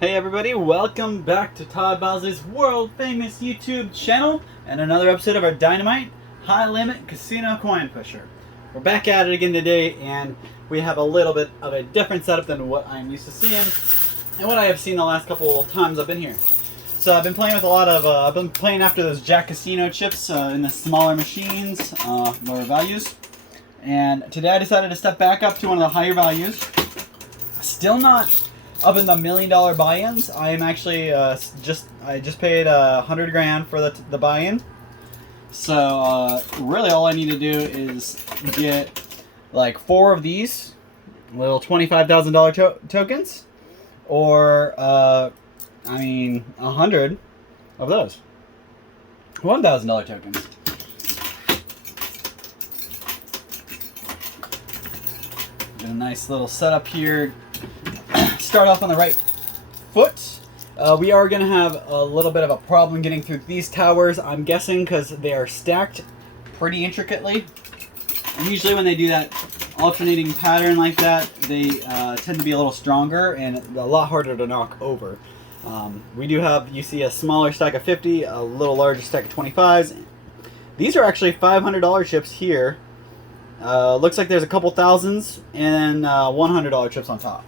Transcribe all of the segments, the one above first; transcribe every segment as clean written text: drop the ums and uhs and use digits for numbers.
Hey everybody, welcome back to Todd Bosley's world famous YouTube channel and another episode of our Dynamite High Limit Casino Coin Pusher. We're back at it again today, and we have a little bit of a different setup than what I'm used to seeing and what I have seen the last couple times I've been here. So I've been playing with a lot of, I've been playing after those Jack Casino chips in the smaller machines, lower values. And today I decided to step back up to one of the higher values. Still not up in the $1 million buy-ins. I am actually I just paid $100 grand for the buy-in. So really all I need to do is get like 4 of these little $25,000 tokens, or I mean 100 of those $1,000 tokens. Get a nice little setup here. Start off on the right foot. We are going to have a little bit of a problem getting through these towers, I'm guessing, because they are stacked pretty intricately. And usually when they do that alternating pattern like that, they tend to be a little stronger and a lot harder to knock over. We do have, you see, a smaller stack of 50, a little larger stack of 25s. These are actually $500 chips here. Looks like there's a couple thousands and $100 chips on top.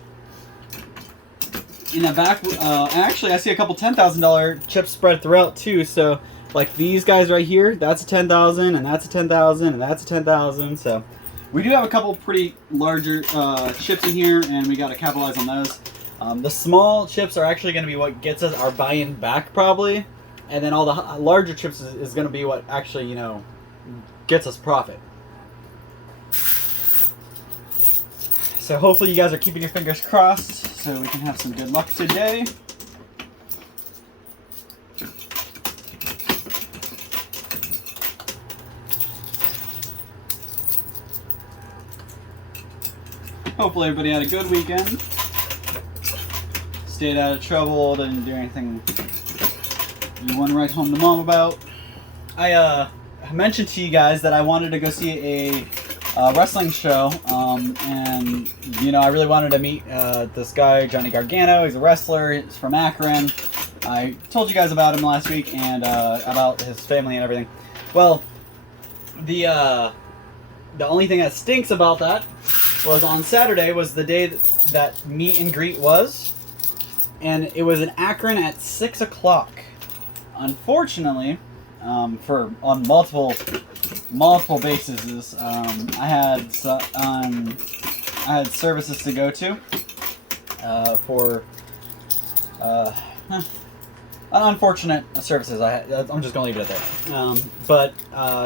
In the back, actually, I see a couple $10,000 chips spread throughout too. So, like these guys right here, that's a 10,000, and that's a 10,000, and that's a 10,000. So, we do have a couple pretty larger chips in here, and we got to capitalize on those. The small chips are actually going to be what gets us our buy-in back, probably, and then all the larger chips is going to be what actually, you know, gets us profit. So hopefully you guys are keeping your fingers crossed so we can have some good luck today. Hopefully everybody had a good weekend. Stayed out of trouble, didn't do anything you want to write home to mom about. I mentioned to you guys that I wanted to go see a wrestling show, and you know, I really wanted to meet this guy, Johnny Gargano. He's a wrestler. He's from Akron. I told you guys about him last week and about his family and everything. Well, the only thing that stinks about that was on Saturday was the day that meet and greet was, and it was in Akron at 6 o'clock. Unfortunately, on multiple bases, I had services to go to for unfortunate services. I'm just gonna leave it at that. But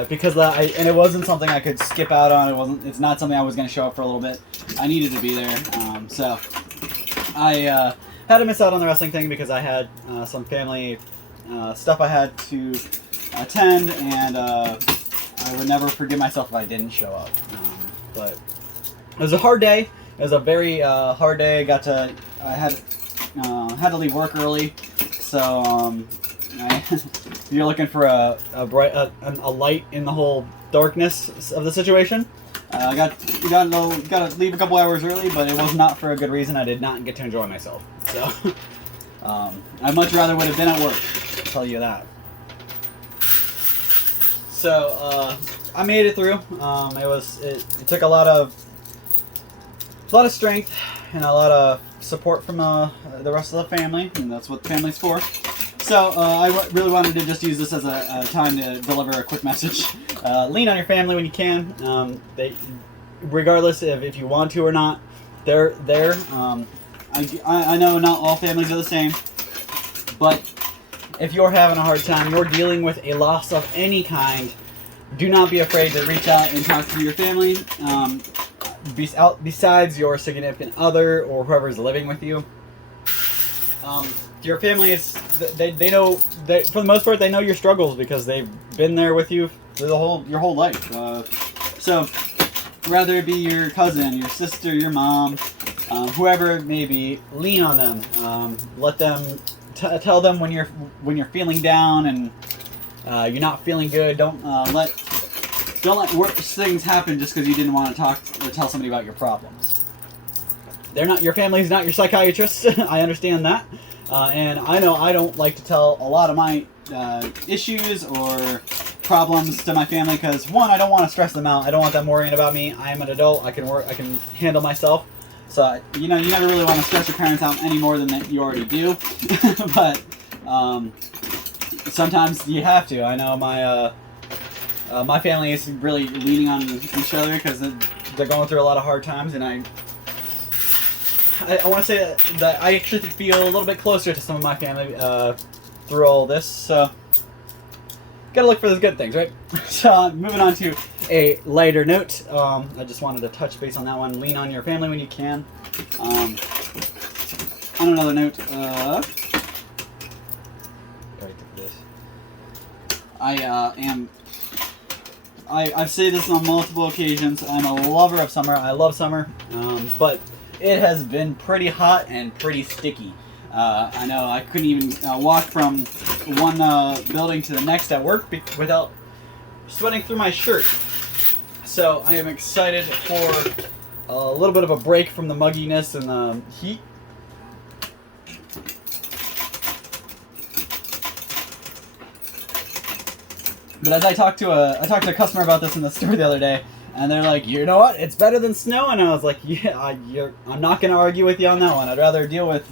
because that, and it wasn't something I could skip out on. It's not something I was gonna show up for a little bit. I needed to be there. So I had to miss out on the wrestling thing because I had some family stuff I had to attend, and I would never forgive myself if I didn't show up. But it was a hard day. It was a very hard day. I had to leave work early, so if you're looking for a light in the whole darkness of the situation, I got to leave a couple hours early, but it was not for a good reason. I did not get to enjoy myself. So I much rather would have been at work. I'll tell you that. So I made it through. It took a lot of strength and a lot of support from the rest of the family, and that's what the family's for. So I really wanted to just use this as a time to deliver a quick message. Lean on your family when you can. Regardless if you want to or not, they're there. I know not all families are the same, but if you're having a hard time, you're dealing with a loss of any kind, do not be afraid to reach out and talk to your family, besides your significant other or whoever's living with you. Your family they know, for the most part, they know your struggles because they've been there with you through your whole life. So whether it be your cousin, your sister, your mom, whoever it may be, lean on them. Let them tell them when you're feeling down and you're not feeling good. Don't let worse things happen just because you didn't want to talk or tell somebody about your problems. Your family's not your psychiatrist. I understand that. And I know I don't like to tell a lot of my issues or problems to my family because, one, I don't want to stress them out. I don't want them worrying about me. I am an adult. I can work. I can handle myself. So, you know, you never really want to stress your parents out any more than that you already do. But sometimes you have to. I know my family is really leaning on each other because they're going through a lot of hard times, and I want to say that I actually feel a little bit closer to some of my family through all this. So, gotta look for those good things, right? So, moving on to a lighter note. I just wanted to touch base on that one. Lean on your family when you can. On another note, I've said this on multiple occasions. I'm a lover of summer. I love summer, but it has been pretty hot and pretty sticky. I know I couldn't even walk from one building to the next at work without sweating through my shirt. So I am excited for a little bit of a break from the mugginess and the heat. But as I talked to a customer about this in the store the other day, and they're like, you know what, it's better than snow. And I was like, yeah, I'm not going to argue with you on that one. I'd rather deal with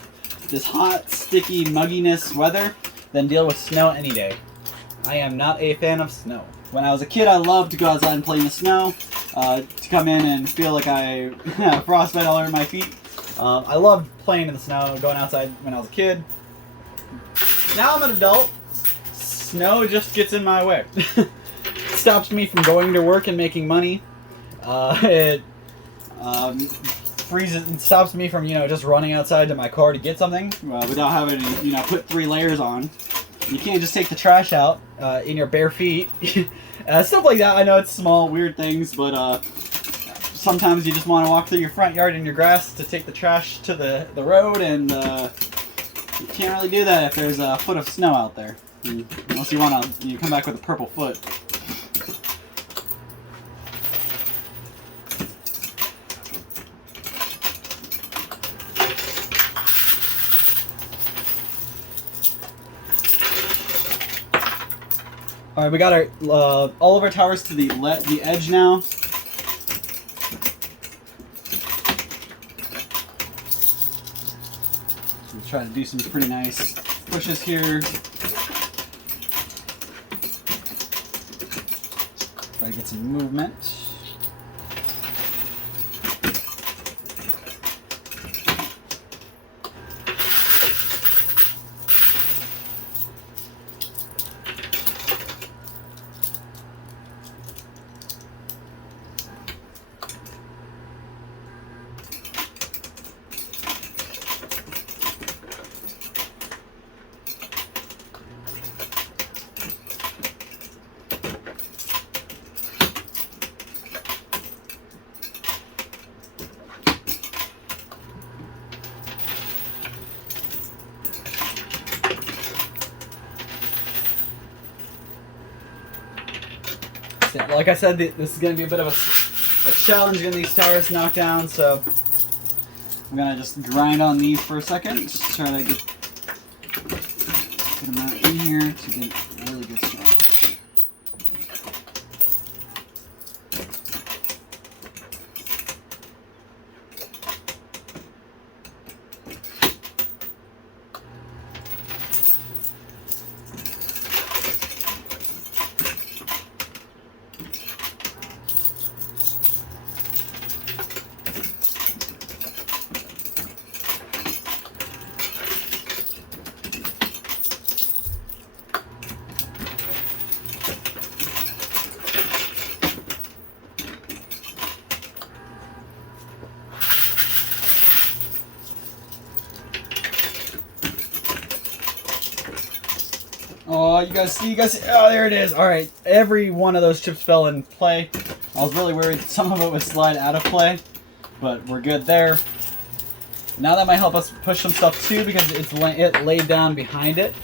this hot, sticky, mugginess weather than deal with snow any day. I am not a fan of snow. When I was a kid, I loved to go outside and play in the snow, to come in and feel like I frostbite all over my feet. I loved playing in the snow, going outside when I was a kid. Now I'm an adult. Snow just gets in my way. Stops me from going to work and making money. It freezes and stops me from, just running outside to my car to get something without having to, put 3 layers on. You can't just take the trash out in your bare feet. Stuff like that. I know it's small, weird things, but sometimes you just want to walk through your front yard in your grass to take the trash to the road, and you can't really do that if there's a foot of snow out there. Unless you want to come back with a purple foot. All right, we got our all of our towers to the edge now. We'll try to do some pretty nice pushes here. Try to get some movement. Like I said, this is going to be a bit of a challenge getting these towers knocked down, so I'm going to just grind on these for a second. Just try to get them out in here to get a really good start. Oh, you guys see? Oh, there it is. All right, every one of those chips fell in play. I was really worried some of it would slide out of play, but we're good there. Now that might help us push some stuff too, because it laid down behind it.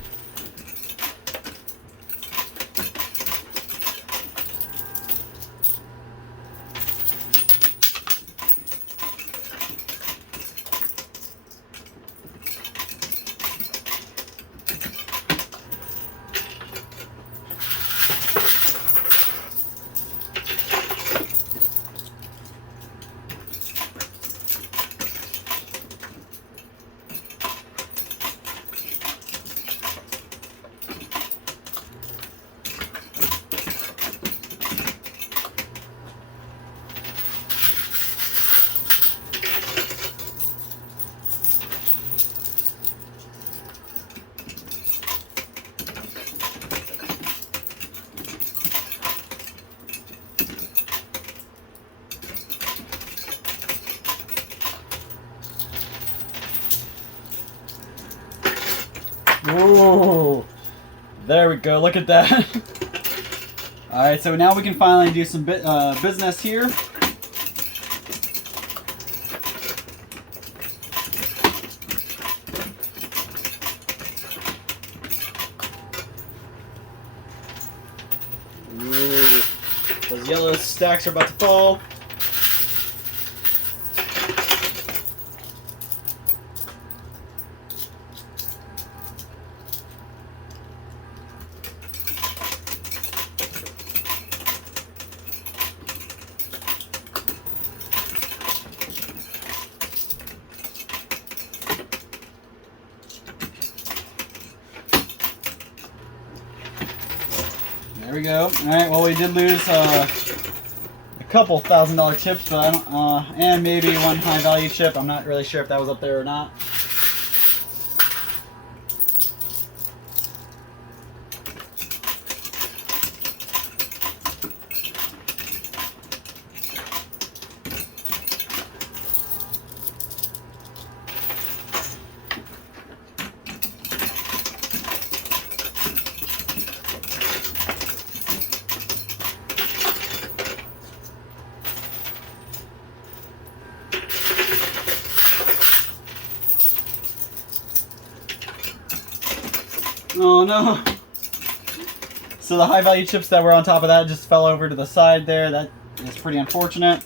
Ooh, there we go. Look at that. All right, so now we can finally do some business here. Ooh, those yellow stacks are about to fall. There we go. All right. Well, we did lose a couple $1,000 chips, but I don't, and maybe one high value chip. I'm not really sure if that was up there or not. Oh no. So the high value chips that were on top of that just fell over to the side there. That is pretty unfortunate.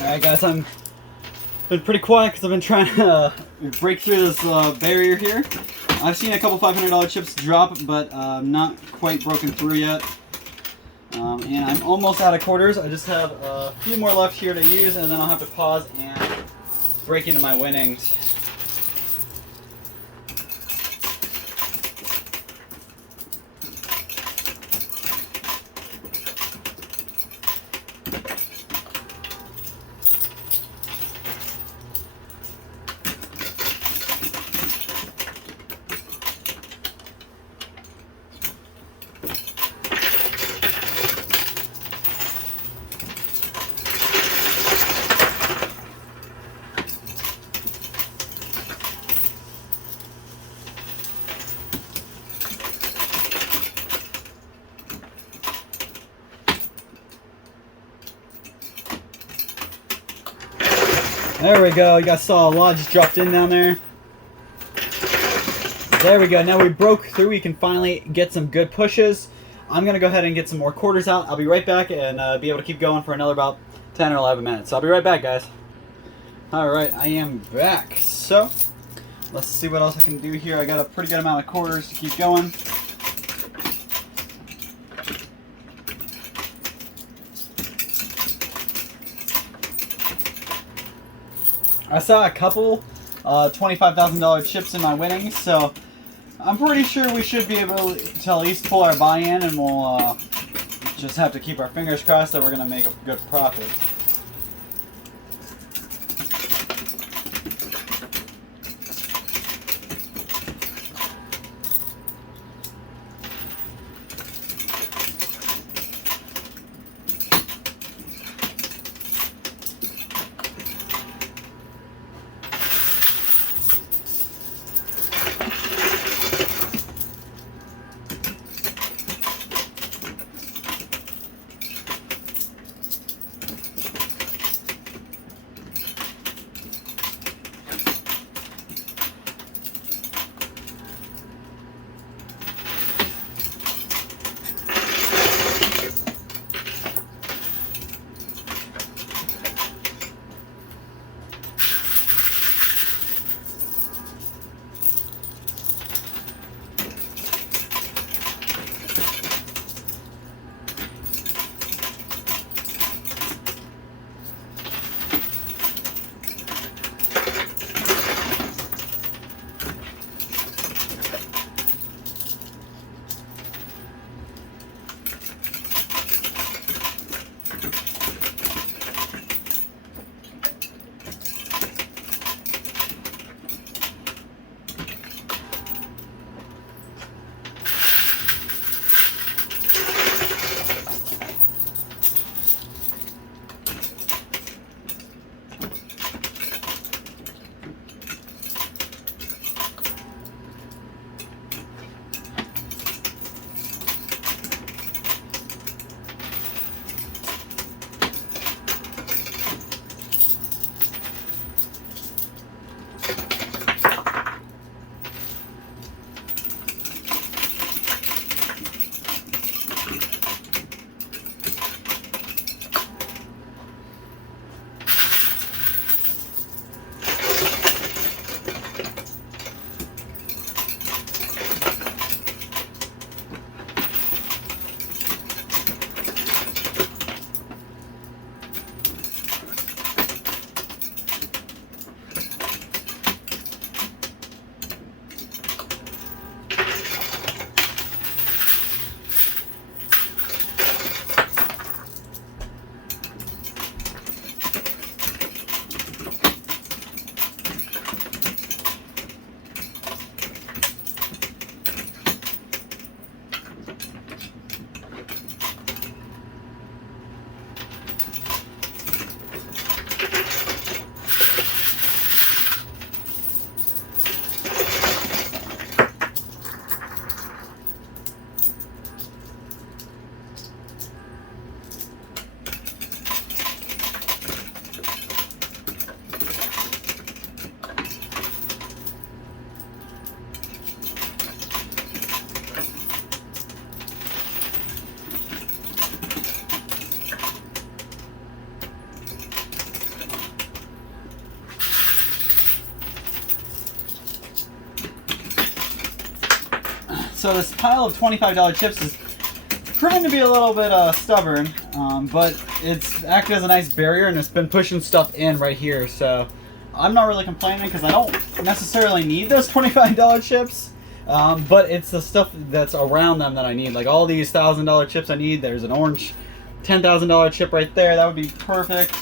Alright guys, I'm been pretty quiet because I've been trying to break through this barrier here. I've seen a couple $500 chips drop, but not quite broken through yet. And I'm almost out of quarters. I just have a few more left here to use, and then I'll have to pause and break into my winnings. There we go. You guys saw a lot just dropped in down there. There we go. Now we broke through. We can finally get some good pushes. I'm going to go ahead and get some more quarters out. I'll be right back and be able to keep going for another about 10 or 11 minutes. So I'll be right back, guys. Alright, I am back. So, let's see what else I can do here. I got a pretty good amount of quarters to keep going. I saw a couple $25,000 chips in my winnings, so I'm pretty sure we should be able to at least pull our buy-in, and we'll just have to keep our fingers crossed that we're going to make a good profit. So this pile of $25 chips is proving to be a little bit stubborn, but it's acted as a nice barrier and it's been pushing stuff in right here. So I'm not really complaining because I don't necessarily need those $25 chips, but it's the stuff that's around them that I need. Like all these $1,000 chips I need. There's an orange $10,000 chip right there. That would be perfect.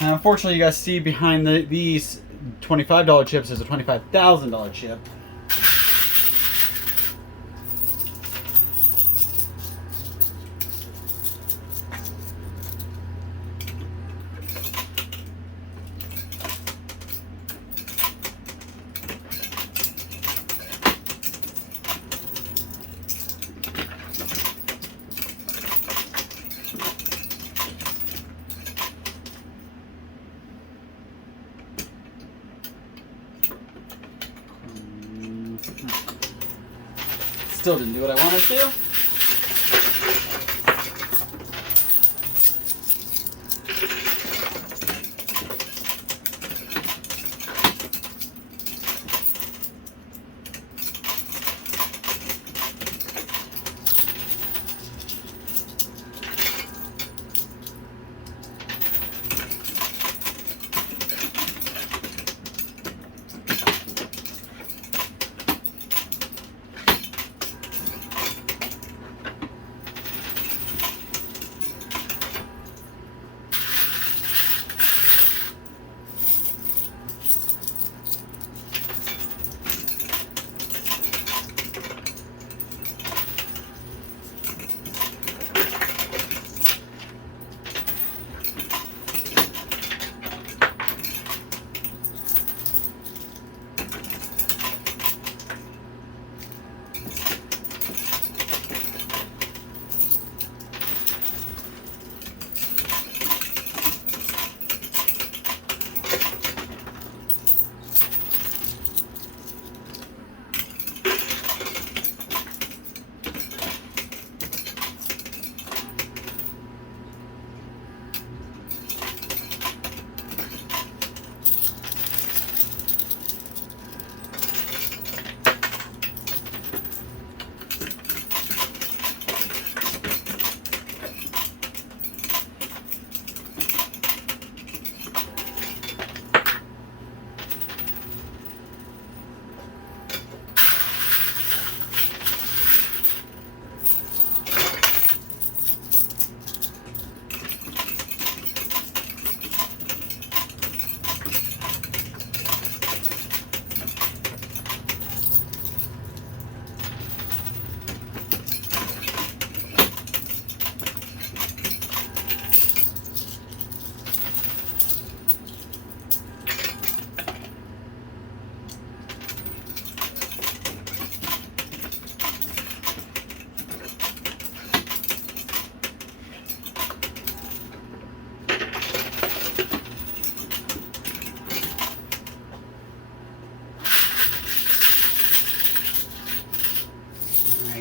And unfortunately, you guys see behind these $25 chips is a $25,000 chip. Still didn't do what I wanted to.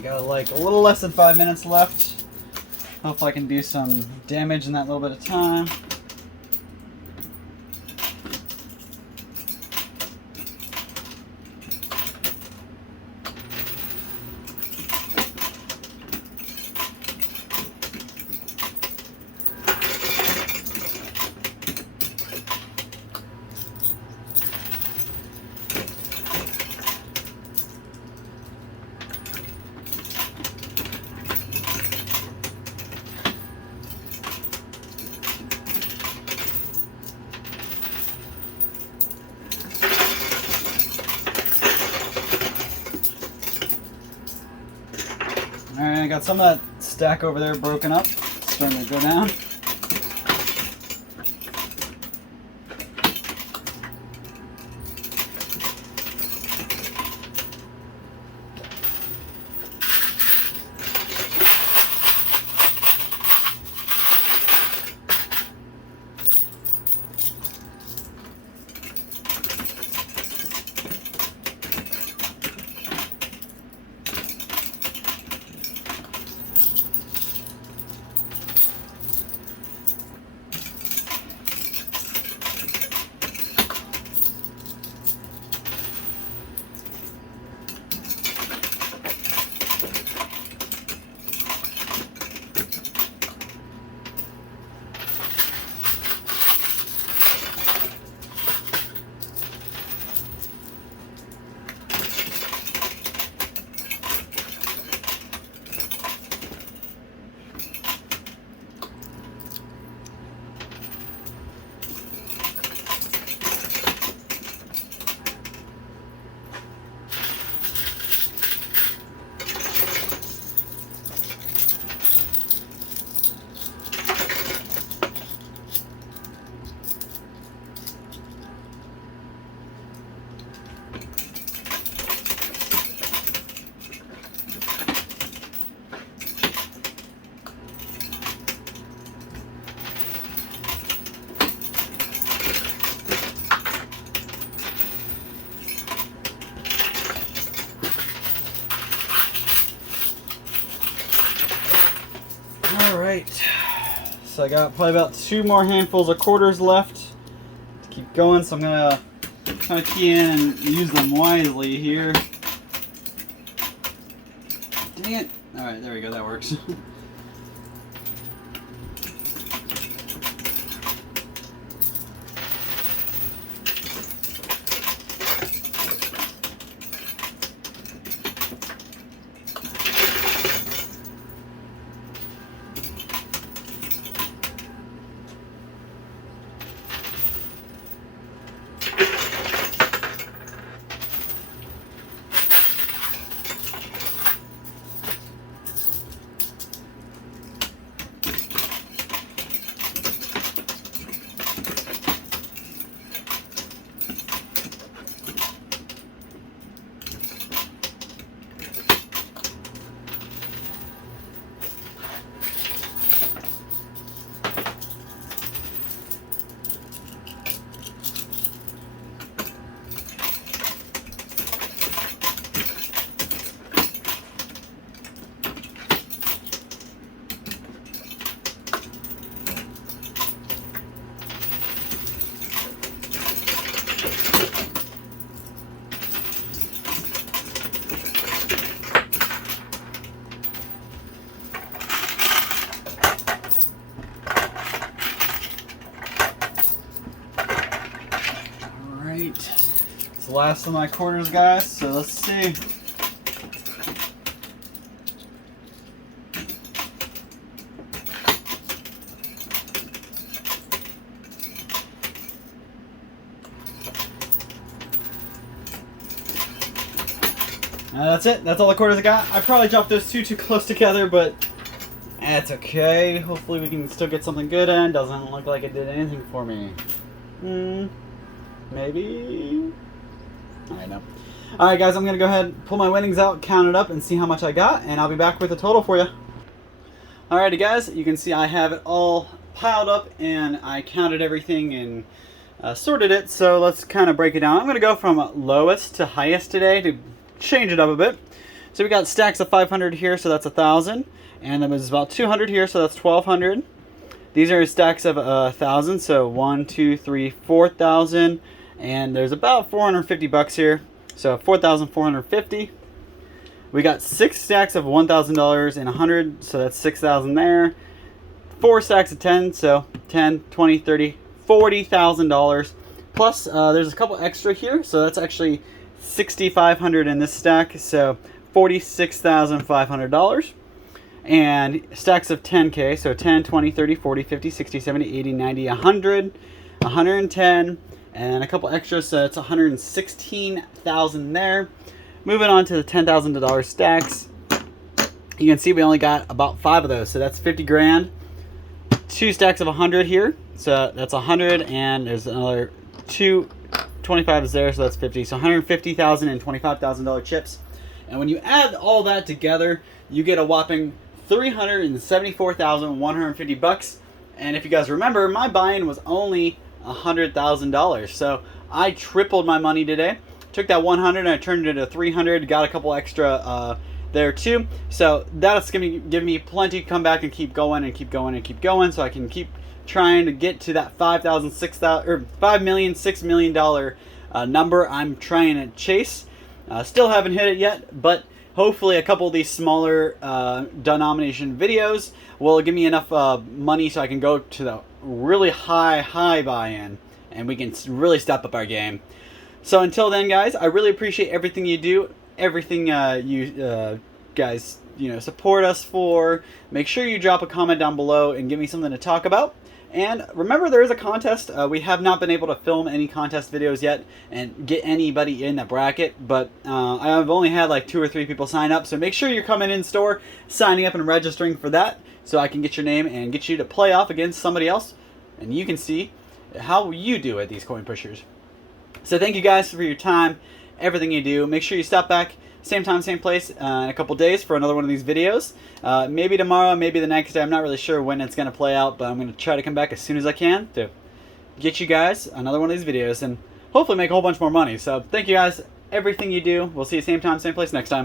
Got like a little less than 5 minutes left. Hopefully I can do some damage in that little bit of time. Alright, I got some of that stack over there broken up. It's starting to go down. Alright, so I got probably about 2 more handfuls of quarters left to keep going, so I'm going to kind of key in and use them wisely here. Dang it. Alright, there we go, that works. It's the last of my quarters, guys, so let's see. That's it. That's all the quarters I got. I probably dropped those two too close together, but that's okay. Hopefully we can still get something good in. Doesn't look like it did anything for me. Maybe? I know. Alright guys, I'm going to go ahead and pull my winnings out, count it up, and see how much I got, and I'll be back with a total for you. Alrighty guys, you can see I have it all piled up, and I counted everything and sorted it, so let's kind of break it down. I'm going to go from lowest to highest today to change it up a bit. So we got stacks of 500 here, so that's 1,000, and then there's about 200 here, so that's 1,200. These are stacks of 1,000, so 1, 2, 3, 4,000, and there's about 450 bucks here, so 4,450. We got 6 stacks of $1,000 and 100, so that's 6,000 there. 4 stacks of 10, so 10, 20, 30, $40,000. Plus, there's a couple extra here, so that's actually 6,500 in this stack, so $46,500. And stacks of 10K, so 10, 20, 30, 40, 50, 60, 70, 80, 90, 100, 110, and a couple extras, so it's 116,000 there. Moving on to the $10,000 stacks. You can see we only got about 5 of those, so that's 50 grand. 2 stacks of 100 here, so that's 100, and there's another 2 25s there, so that's 50. So 150,000 and $25,000 chips. And when you add all that together, you get a whopping 374,150 bucks. And if you guys remember, my buy-in was only $100,000. So I tripled my money today. Took that 100 and I turned it into 300. Got a couple extra there too. So that's gonna give me plenty to come back and keep going and keep going and keep going. So I can keep trying to get to that $5 million, $6 million number I'm trying to chase. Still haven't hit it yet, but hopefully a couple of these smaller denomination videos will give me enough money so I can go to the really high buy-in, and we can really step up our game. So until then, guys, I really appreciate everything you do, everything you guys support us for. Make sure you drop a comment down below and give me something to talk about. And remember, there is a contest. We have not been able to film any contest videos yet and get anybody in the bracket, but I've only had like 2 or 3 people sign up. So make sure you're coming in store, signing up and registering for that, so I can get your name and get you to play off against somebody else, and you can see how you do at these coin pushers. So thank you guys for your time, everything you do. Make sure you stop back, same time, same place, in a couple days for another one of these videos. Maybe tomorrow, maybe the next day. I'm not really sure when it's going to play out, but I'm going to try to come back as soon as I can to get you guys another one of these videos and hopefully make a whole bunch more money. So thank you guys, everything you do. We'll see you same time, same place next time.